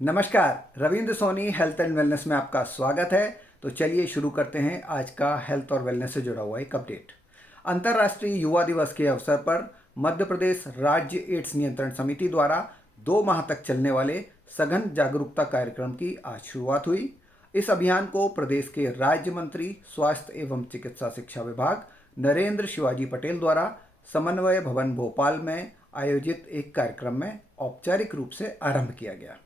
नमस्कार, Ravindra Soni health and wellness में आपका स्वागत है। तो चलिए शुरू करते हैं आज का हेल्थ और वेलनेस से जुड़ा हुआ एक अपडेट। अंतर्राष्ट्रीय युवा दिवस के अवसर पर मध्य प्रदेश राज्य एड्स नियंत्रण समिति द्वारा 2 माह तक चलने वाले सघन जागरूकता कार्यक्रम की आज शुरुआत हुई। इस अभियान को प्रदेश के राज्य मंत्री स्वास्थ्य एवं चिकित्सा शिक्षा विभाग नरेंद्र शिवाजी पटेल द्वारा समन्वय भवन भोपाल में आयोजित एक कार्यक्रम में औपचारिक रूप से आरंभ किया गया।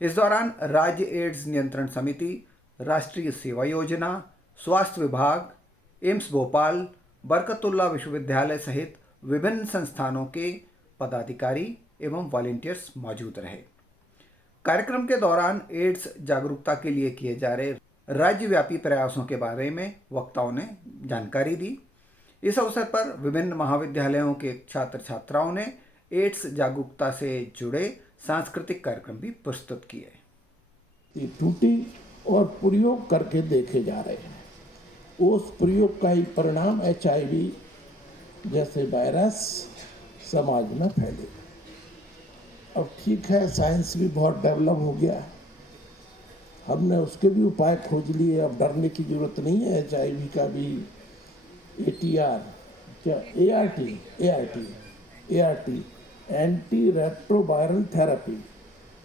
इस दौरान राज्य एड्स नियंत्रण समिति, राष्ट्रीय सेवा योजना, स्वास्थ्य विभाग, एम्स भोपाल, बरकतुल्ला विश्वविद्यालय सहित विभिन्न संस्थानों के पदाधिकारी एवं वॉलंटियर्स मौजूद रहे। कार्यक्रम के दौरान एड्स जागरूकता के लिए किए जा रहे राज्यव्यापी प्रयासों के बारे में वक्ताओं ने जानकारी दी। इस अवसर पर विभिन्न महाविद्यालयों के छात्र छात्राओं ने एड्स जागरूकता से जुड़े सांस्कृतिक कार्यक्रम भी प्रस्तुत किए। टूटी और प्रयोग करके देखे जा रहे हैं। उस प्रयोग का ही परिणाम HIV जैसे वायरस समाज में फैले। अब ठीक है, साइंस भी बहुत डेवलप हो गया है, हमने उसके भी उपाय खोज लिए। अब डरने की जरूरत नहीं है। HIV का भी ATR क्या ART एंटी रेट्रोवायरल थेरेपी।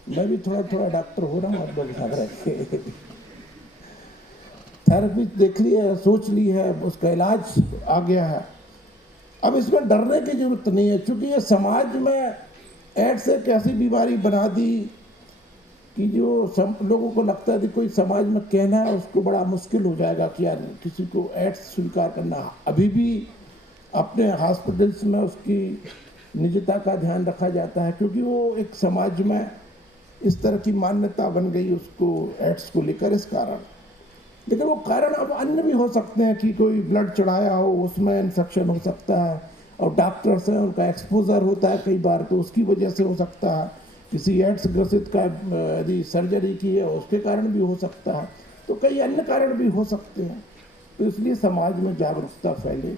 मैं भी थोड़ा थोड़ा डॉक्टर हो रहा हूँ, आप लोग याद रखे। थेरेपी देख ली है, सोच ली है, उसका इलाज आ गया है। अब इसमें डरने की जरूरत नहीं है, क्योंकि ये समाज में एड्स एक ऐसी बीमारी बना दी कि जो लोगों को लगता है कि कोई समाज में कहना है उसको बड़ा मुश्किल हो जाएगा कि यार किसी को एड्स स्वीकार करना। अभी भी अपने हॉस्पिटल्स में उसकी निजता का ध्यान रखा जाता है, क्योंकि वो एक समाज में इस तरह की मान्यता बन गई उसको एड्स को लेकर, इस कारण। लेकिन वो कारण अब अन्य भी हो सकते हैं कि कोई ब्लड चढ़ाया हो, उसमें इन्फेक्शन हो सकता है, और डॉक्टर से उनका एक्सपोजर होता है कई बार, तो उसकी वजह से हो सकता है। किसी एड्स ग्रसित का यदि सर्जरी की है उसके कारण भी हो सकता है, तो कई अन्य कारण भी हो सकते हैं। तो इसलिए समाज में जागरूकता फैले,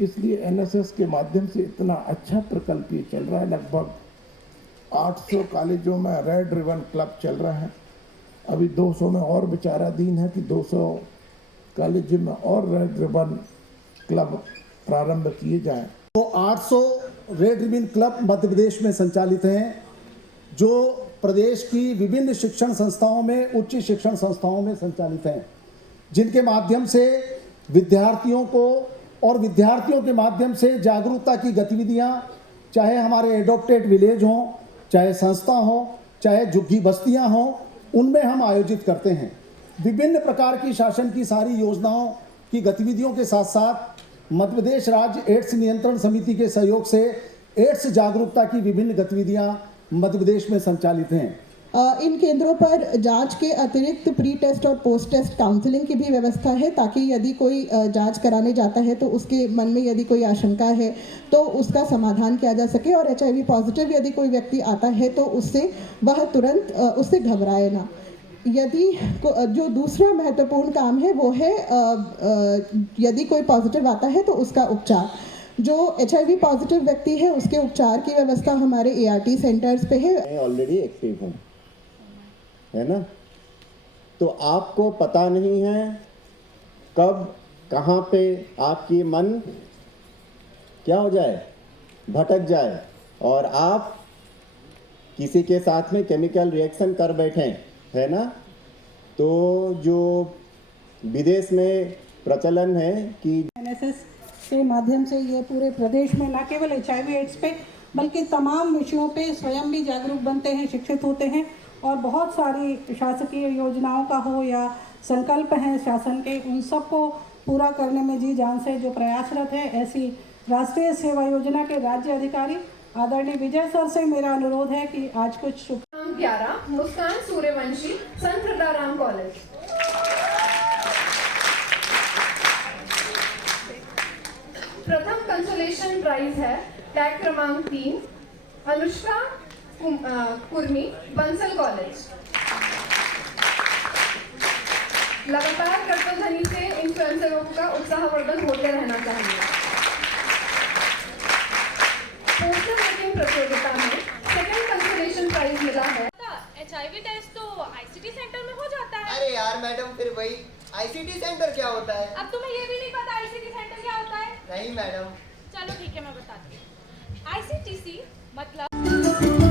इसलिए NSS के माध्यम से इतना अच्छा प्रकल्प ये चल रहा है। लगभग 800 कॉलेजों में रेड रिबन क्लब चल रहा है। अभी 200 में और विचाराधीन है कि 200 कॉलेज में और रेड रिबन क्लब प्रारंभ किए जाएं। तो 800 red ribbon club Madhya Pradesh में संचालित हैं, जो प्रदेश की विभिन्न शिक्षण संस्थाओं में, उच्च शिक्षण संस्थाओं में संचालित हैं, जिनके माध्यम से विद्यार्थियों को और विद्यार्थियों के माध्यम से जागरूकता की गतिविधियां, चाहे हमारे एडॉप्टेड विलेज हों, चाहे संस्था हो, चाहे झुग्गी बस्तियां हों, उनमें हम आयोजित करते हैं। विभिन्न प्रकार की शासन की सारी योजनाओं की गतिविधियों के साथ साथ मध्य प्रदेश राज्य एड्स नियंत्रण समिति के सहयोग से एड्स जागरूकता की विभिन्न गतिविधियां मध्य प्रदेश में संचालित हैं। इन केंद्रों पर जांच के अतिरिक्त प्री टेस्ट और पोस्ट टेस्ट काउंसलिंग की भी व्यवस्था है, ताकि यदि कोई जांच कराने जाता है तो उसके मन में यदि कोई आशंका है तो उसका समाधान किया जा सके, और HIV पॉजिटिव यदि कोई व्यक्ति आता है तो उससे वह तुरंत उससे घबराए ना। यदि जो दूसरा महत्वपूर्ण काम है वो है यदि कोई पॉजिटिव आता है तो उसका उपचार। जो HIV पॉजिटिव व्यक्ति है उसके उपचार की व्यवस्था हमारे ART सेंटर्स पे है। मैं ऑलरेडी एक्टिव हूँ, है ना, तो आपको पता नहीं है कब कहाँ पे आपकी मन क्या हो जाए, भटक जाए, और आप किसी के साथ में केमिकल रिएक्शन कर बैठें, है ना। तो जो विदेश में प्रचलन है कि NSS के माध्यम से ये पूरे प्रदेश में न केवल HIV एड्स पे बल्कि तमाम विषयों पे स्वयं भी जागरूक बनते हैं, शिक्षित होते हैं, और बहुत सारी शासकीय योजनाओं का हो या संकल्प हैं शासन के, उन सबको पूरा करने में जी जान से जो प्रयासरत है। ऐसी राष्ट्रीय सेवा योजना के राज्य अधिकारी आदरणीय विजय सर से मेरा अनुरोध है कि आज कुछ 11 मुस्कान सूर्यवंशी, संत हृदयराम कॉलेज। प्रथम कंसोलेशन प्राइज है टैग क्रमांक 3 अनुष्का कुर्मी, बंसल कॉलेज। लगातार कर्तव्यध्वनि से इन स्वयंसेवकों का उत्साहवर्धन होते रहना चाहिए। पोस्टर मेकिंग प्रतियोगिता में सेकंड कंसोलेशन प्राइज मिला है HIV टेस्ट तो ICT सेंटर में हो जाता है। अरे यार मैडम, फिर वही ICT सेंटर क्या होता है? अब तुम्हें ये भी नहीं पता ICT सेंटर क्या होता है? नहीं मैडम। चलो ठीक है, मैं बताती हूँ। ICTC मतलब